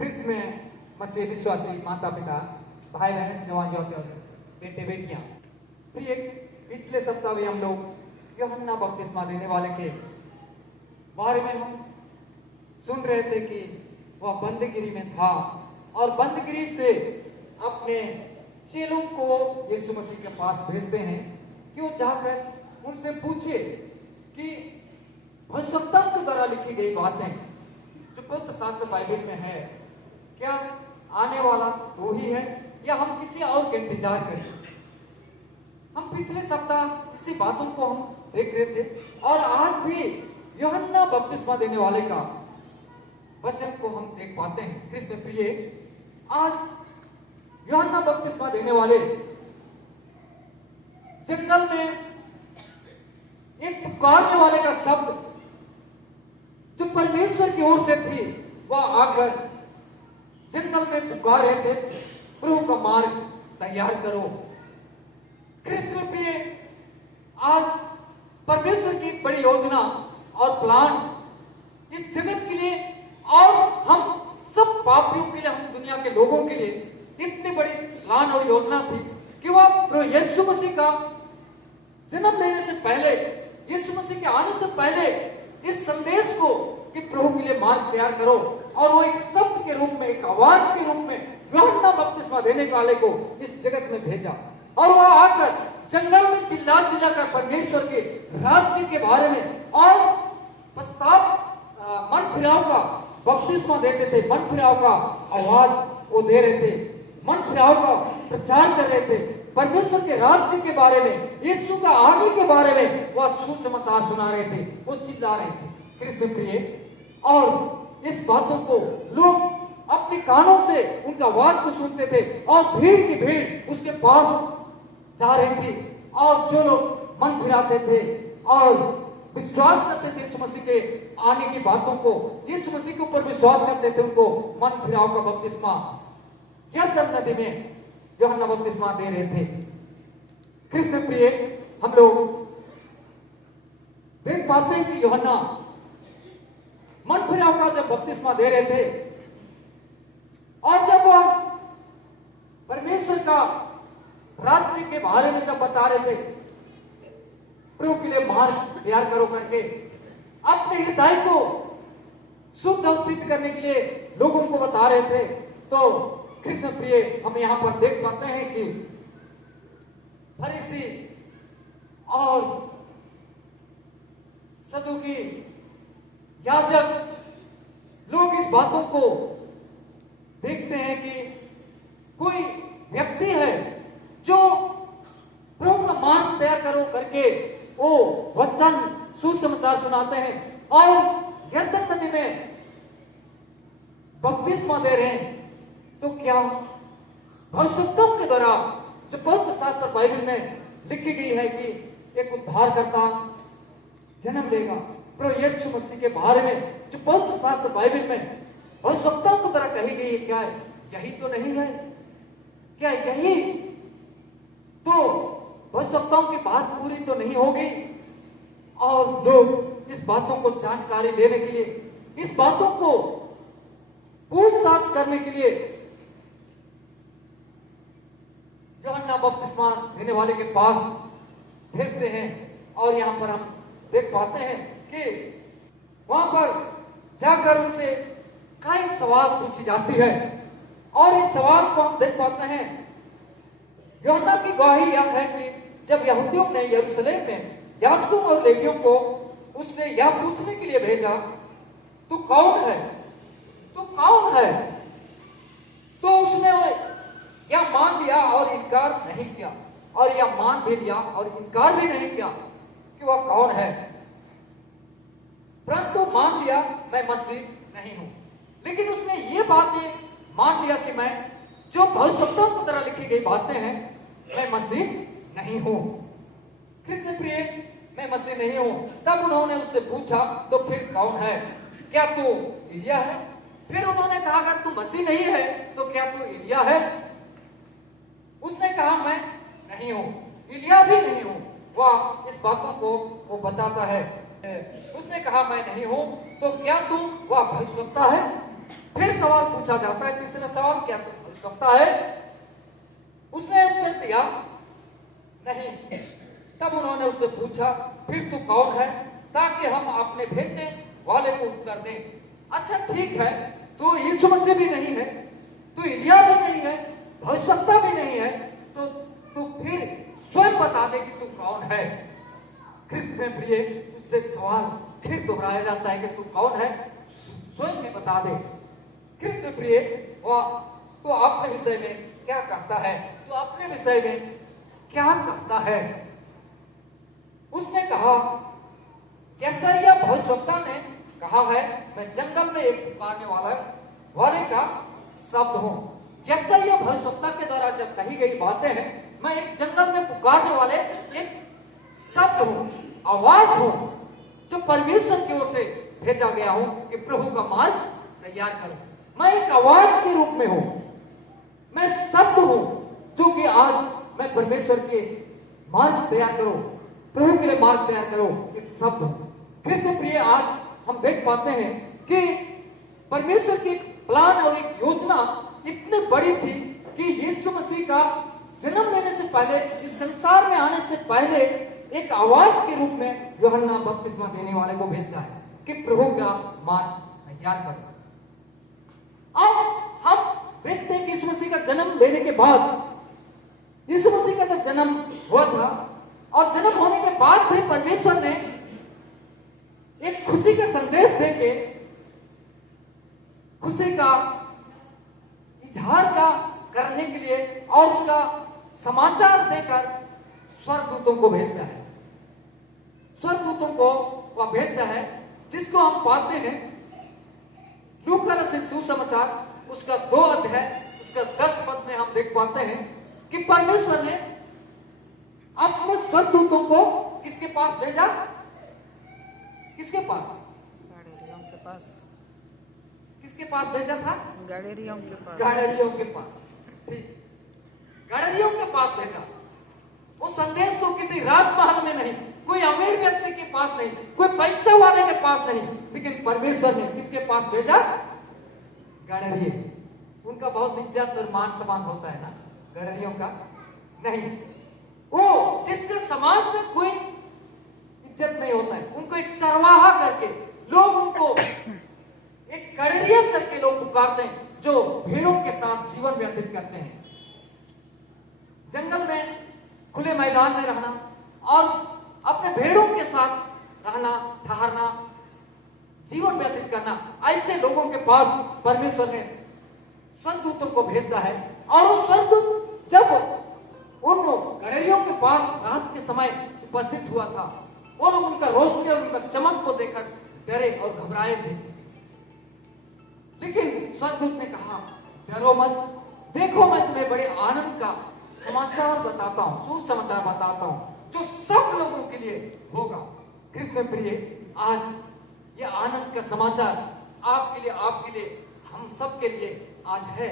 ख्रिस्त में मसीह विश्वासी माता पिता, भाई बहन, जवान जवान, बेटे बेटियां, प्रिय, पिछले सप्ताह भी हम लोग यूहन्ना बपतिस्मा देने वाले के बारे में हम सुन रहे थे कि वह बंदगिरी में था और बंदगिरी से अपने चेलों को यीशु मसीह के पास भेजते हैं कि वो जाकर उनसे पूछे कि भविष्यवक्ताओं के द्वारा लिखी गई बातें जो पवित्र शास्त्र बाइबल में है, क्या आने वाला तो ही है या हम किसी और के इंतजार करें। हम पिछले सप्ताह इसी बातों को हम देख रहे थे और आज भी यूहन्ना बपतिस्मा देने वाले का वचन को हम देख पाते हैं। कृष्ण प्रिय, आज यूहन्ना बपतिस्मा देने वाले जंगल में एक पुकारने वाले का शब्द जो परमेश्वर की ओर से थी, वह आकर जंगल में पुकार रहे थे, प्रभु का मार्ग तैयार करो। कृष्ण प्रिय, आज परमेश्वर की एक बड़ी योजना और प्लान इस जगत के लिए और हम सब पापियों के लिए, हम दुनिया के लोगों के लिए इतनी बड़ी प्लान और योजना थी कि वह प्रभु यीशु मसीह का जन्म लेने से पहले, यीशु मसीह के आने से पहले इस संदेश को कि प्रभु के लिए मार्ग तैयार करो, और वो एक शब्द के रूप में, एक आवाज के रूप में यूहन्ना बपतिस्मा देने वाले को इस जगत में भेजा। और वह आकर जंगल में चिल्ला कर परमेश्वर के राज्य के बारे में और प्रस्ताव मन फिराव का बपतिस्मा देते थे, मन फिराव का आवाज वो दे रहे थे, मन फिराव का प्रचार कर रहे थे, परमेश्वर के राज्य के बारे में, यीशु का आने के बारे में वह सुसमाचार सुना रहे थे, वो चिल्ला रहे थे। कृष्ण प्रिय, और इस बातों को लोग अपने कानों से उनका आवाज को सुनते थे और भीड़ की भीड़ उसके पास जा रही थी, और जो लोग मन फिराते थे और विश्वास करते थे यीशु मसीह के आने की बातों को, यीशु मसीह के ऊपर विश्वास करते थे, उनको मन फिराव का बपतिस्मा यरदन नदी में यूहन्ना बपतिस्मा दे रहे थे। कृष्ण प्रिय, हम लोग देख पाते हैं कि यूहन्ना मन फिराव का जब बपतिस्मा दे रहे थे और जब वह परमेश्वर का राज्य के बारे में जब बता रहे थे, प्रभु के लिए मार्ग तैयार करो करके अपने हृदय को शुद्ध और सिद्ध करने के लिए लोगों को बता रहे थे, तो कृष्ण प्रिय, हम यहां पर देख पाते हैं कि फरीसी और सदूकी याजक लोग इस बातों को देखते हैं कि कोई व्यक्ति है जो प्रभु का मार्ग तैयार करो करके वो वचन सुसमाचार सुनाते हैं और यरदन नदी में बपतिस्मा दे रहे हैं। तो क्या भविष्यवक्ताओं के द्वारा जो पवित्र शास्त्र बाइबल में लिखी गई है कि एक उद्धारकर्ता जन्म लेगा, प्रभु यीशु मसीह के बारे में जो पवित्र शास्त्र बाइबल में भविष्यवक्ताओं के द्वारा कही गई है, क्या है? यही तो नहीं है? क्या यही तो भविष्यवक्ताओं की बात पूरी तो नहीं होगी? और लोग इस बातों को जानकारी लेने के लिए, इस बातों को पूछताछ करने के लिए यूहन्ना बपतिस्मा देने वाले के पास भेजते हैं। और यहां पर हम देख पाते हैं कि वहां पर जाकर उनसे कई सवाल पूछी जाती है, और इस सवाल को हम देख पाते हैं। यूहन्ना की गवाही यह है कि जब यहूदियों ने यरूशलेम में याजकों और लेवियों को उससे यह पूछने के लिए भेजा, तू कौन है, तू कौन है, तो उसने यह मान लिया और इनकार नहीं किया, और यह मान भी लिया और इनकार भी नहीं किया कि वह कौन है, परंतु मान लिया मैं मसीह नहीं हूं। लेकिन उसने ये बातें मान लिया कि मैं जो भविष्यवक्ताओं की तरह लिखी गई बातें हैं, मैं मसीह नहीं हूं। कृष्ण प्रिय, मैं मसीह नहीं हूं। तब उन्होंने उससे पूछा, तो फिर कौन है? क्या तू एलिया है? फिर उन्होंने कहा, अगर तू मसीह नहीं है तो क्या तू एलिया है? उसने कहा, मैं नहीं हूं, एलिया भी नहीं हूं। वह इस बातों को वो बताता है। उसने कहा, मैं नहीं हूं, तो क्या तू वह भविष्यवक्ता है फिर सवाल पूछा जाता है, तीसरा सवाल, क्या तू भविष्यवक्ता है? उसने उत्तर दिया नहीं। तब उन्होंने उससे पूछा, फिर तू कौन है, ताकि हम अपने भेजने वाले को उत्तर दें। अच्छा ठीक है, तू यीशु मसीह भी नहीं है, तू एलिया भी नहीं है, भविष्यवक्ता भी नहीं है, तो तू फिर स्वयं बता दे कि तू कौन है। ख्रिस्त में प्रिय उससे सवाल फिर दोहराया जाता है कि तू कौन है, स्वयं भी बता दे। ख्रिस्त में प्रिय वह तो अपने विषय में क्या कहता है, तो अपने विषय में क्या कहता है? उसने कहा, यशायाह भविष्यवक्ता ने कहा है, मैं जंगल में एक पुकारने वाले का शब्द हूं। यशायाह भविष्यवक्ता के द्वारा जब कही गई बातें हैं, मैं एक जंगल में पुकारने वाले एक शब्द हूं, आवाज हूं, जो परमेश्वर की ओर से भेजा गया हूं कि प्रभु का मार्ग तैयार करो। मैं एक आवाज के रूप में हूं, मैं शब्द हूं, जो कि आज मैं परमेश्वर के मार्ग तैयार करो, प्रभु के लिए मार्ग तैयार करो, एक शब्द हूं। कृष्ण प्रिय, आज हम देख पाते हैं कि परमेश्वर की एक प्लान और एक योजना इतनी बड़ी थी कि यीशु मसीह का जन्म लेने से पहले, इस संसार में आने से पहले, एक आवाज के रूप में यूहन्ना बपतिस्मा देने वाले को भेजता है कि प्रभु का मार्ग तैयार करो। अब हम देखते हैं कि यीशु मसीह का जन्म लेने के बाद, यीशु मसीह का जब जन्म हुआ था और जन्म होने के बाद भी परमेश्वर ने एक खुशी का संदेश देके, खुशी का इजहार का करने के लिए और उसका समाचार देकर स्वर्गदूतों को भेजता है। स्वर्गदूतों को वह भेजता है, जिसको हम पाते हैं लूका रचित सुसमाचार उसका 2 अध्याय उसका 10 पद में हम देख पाते हैं कि परमेश्वर ने अपने स्वर्गदूतों को किसके पास भेजा? किसके पास? गाड़ियों के पास। किसके पास भेजा था? गाड़ियों के पास। गाड़ियों के पास, ठीक, गाड़ियों के पास भेजा। वो संदेश को किसी राजमहल में नहीं, कोई अमीर व्यक्ति के पास नहीं, कोई पैसा वाले के पास नहीं, लेकिन परमेश्वर ने किसके पास भेजा? गडरिये। उनका बहुत इज्जत और मान सम्मान होता है ना गडरियों का? नहीं, वो जिसके समाज में कोई इज्जत नहीं होता है, उनको एक चरवाहा करके लोग उनको एक गडरिया करके लोग पुकारते हैं, जो भेड़ों के साथ जीवन व्यतीत करते हैं। जंगल में, खुले मैदान में रहना और अपने भेड़ों के साथ रहना, ठहरना, जीवन व्यतीत करना, ऐसे लोगों के पास परमेश्वर ने स्वर्गदूतों को भेजता है। और वो स्वर्गदूत जब उन गडरियों के पास रात के समय उपस्थित हुआ था, वो लोग उनका रोशनी और उनका चमक को देखकर डरे और घबराए थे। लेकिन स्वर्गदूत ने कहा, डरो मत, देखो मैं तुम्हें बड़े आनंद का समाचार बताता हूं, सुसमाचार बताता हूं, जो सब लोगों के लिए होगा। कृष्ण प्रिय, आज ये आनंद का समाचार आपके लिए, आपके लिए, हम सब के लिए आज है,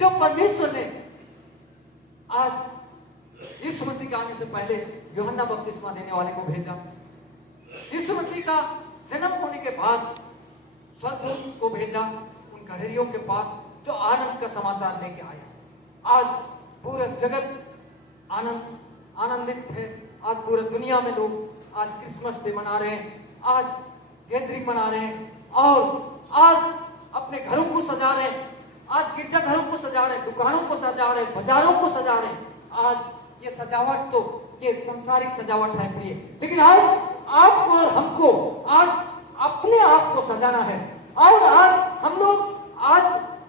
जो परमेश्वर ने आज यीशु मसीह के आने से पहले यूहन्ना बपतिस्मा देने वाले को भेजा। यीशु मसीह का जन्म होने के बाद स्वर्गदूत को भेजा उन गडरियों के पास, जो आनंद का समाचार लेके आया। आज पूरा जगत आनंदित है। आज पूरी दुनिया में लोग आज क्रिसमस डे मना रहे हैं, आज गैदरिंग मना रहे हैं, और आज अपने घरों को सजा रहे हैं, आज गिरजा घरों को सजा रहे हैं, दुकानों को सजा रहे हैं, बाजारों को सजा रहे हैं। आज ये सजावट तो ये संसारिक सजावट है प्रिय, लेकिन आज आपको और हमको आज अपने आप को सजाना है। और आज हम लोग आज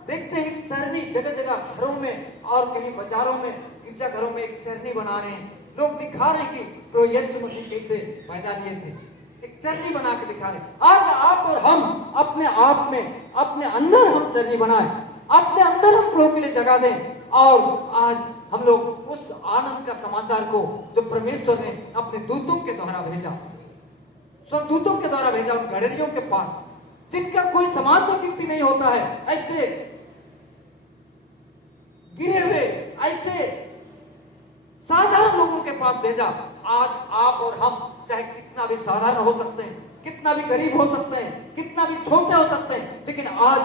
देखते हैं चरनी जगह जगह घरों में और कहीं बाजारों में, गिरजा घरों में एक चरनी बना रहे हैं। लोग दिखा रहे हैं कि प्रभु यीशु मसीह कैसे पैदा लिए थे, एक चरनी बना के दिखा रहे हैं। आज आप और हम अपने आप में, अपने अंदर हम चरनी बनाए, अपने अंदर हम प्रभु के लिए जगह दें, और आज हम लोग उस आनंद का समाचार को जो परमेश्वर ने अपने दूतों के द्वारा भेजा, स्वर्गदूतों के द्वारा भेजा उन गडरियों के पास, जिनका कोई समाज में गिनती नहीं होता है, ऐसे गिरे हुए, ऐसे साधारण लोगों के पास भेजा। आज आप और हम चाहे कितना भी साधारण हो सकते हैं, कितना भी गरीब हो सकते हैं, कितना भी छोटे हो सकते हैं, लेकिन आज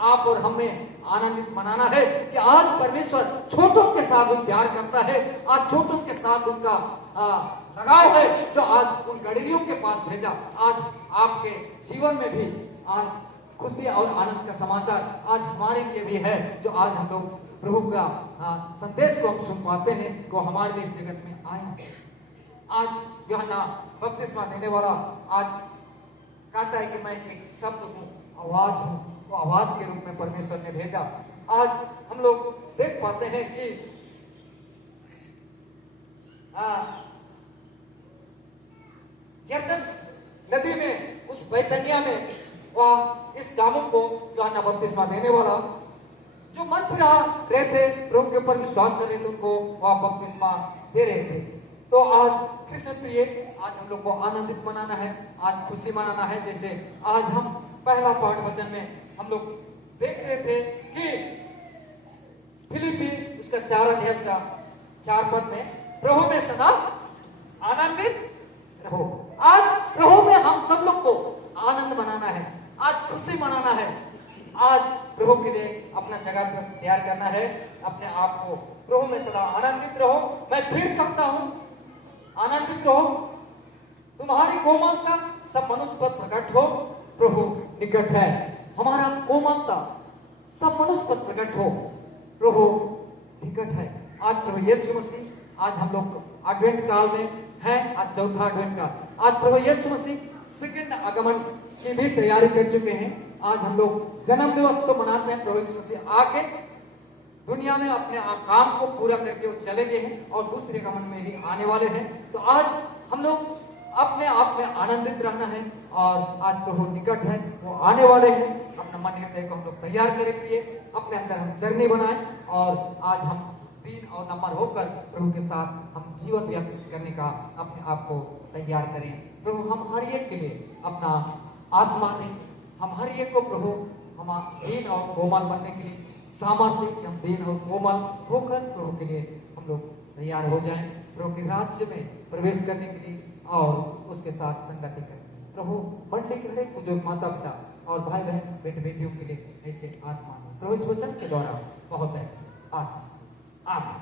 आप और हमें आनंदित मनाना है कि आज परमेश्वर छोटों के साथ उन प्यार करता है। आज छोटों के साथ उनका लगाव है, जो आज उन गडरियों के पास भेजा। आज आपके जीवन में भी आज खुशी और आनंद का समाचार आज हमारे लिए भी है, जो आज हम लोग प्रभु का संदेश को हम सुन पाते हैं, वो हमारे लिए इस जगत में आया। आज यूहन्ना बपतिस्मा देने वाला आज कहता है कि मैं एक शब्द हूँ, आवाज हूँ, वो आवाज के रूप में परमेश्वर ने भेजा। आज हम लोग देख पाते हैं कि यरदन नदी में, उस बैतनिया में, वह इस गांवों को यूहन्ना बपतिस्मा देने वाला जो मन फिरा रहे थे, प्रभु के ऊपर विश्वास कर रहे थे, उनको वह बपतिस्मा दे रहे थे। तो आज कृष्ण प्रिय, आज हम लोग को आनंदित मनाना है, आज खुशी मनाना है। जैसे आज हम पहला पाठ वचन में हम लोग देख रहे थे कि फिलिपी उसका 4 अध्याय का 4 पद में, प्रभु में सदा आनंदित रहो। आज प्रभु में हम सब लोग को आनंद मनाना है, आज खुशी मनाना है, आज प्रभु के लिए अपना जगह तैयार करना है, अपने आप को प्रभु में सदा आनंदित रहो। मैं फिर कहता हूं, आनंदित रहो। तुम्हारी कोमलता सब मनुष्य पर प्रकट हो, प्रभु निकट है। हमारा कोमलता सब मनुष्य पर प्रकट हो, प्रभु निकट है। आज प्रभु यीशु मसीह, आज हम लोग एडवेंट काल में हैं, आज चौथा एडवेंट काल। आज प्रभु यीशु मसीह सेकंड आगमन की भी तैयारी कर चुके हैं। आज हम लोग जन्म दिवस तो मनाते हैं, प्रभु यीशु मसीह आके दुनिया में अपने काम को पूरा करके वो चले गए हैं और दूसरे आगमन में ही आने वाले हैं। तो आज हम लोग अपने आप में आनंदित रहना है, और आज प्रभु निकट है, वो आने वाले हैं। अपना मन हृदय को हम लोग तैयार करें प्रिय, अपने अंदर हम जर्नी बनाएं, और आज हम दीन और नम्र होकर प्रभु के साथ हम जीवन व्यतीत करने का अपने आप को तैयार करें। प्रभु हम हर एक के लिए अपना आत्मा दें, हम हर एक को प्रभु हम दीन और कोमल बनने के लिए सामर्थ्य, कि हम दीन और कोमल होकर प्रभु के लिए हम लोग तैयार हो जाएं, प्रभु के राज्य में प्रवेश करने के लिए और उसके साथ संगति करें। प्रभु मंडली के हर एक बुजुर्ग माता पिता और भाई बहन बेटे बेटियों के लिए ऐसे आत्मा प्रभु इस वचन के द्वारा बहुत ऐसे आशीष। आमीन।